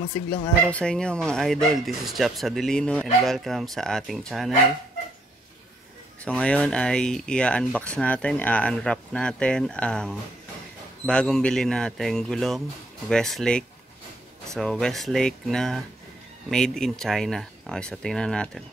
Masiglang araw sa inyo mga idol. This is Chap Sadilino and welcome sa ating channel. So ngayon ay i-unbox natin, i-unwrap natin ang bagong bili nating gulong, WestLake. So WestLake na made in China. Okay, so tingnan natin.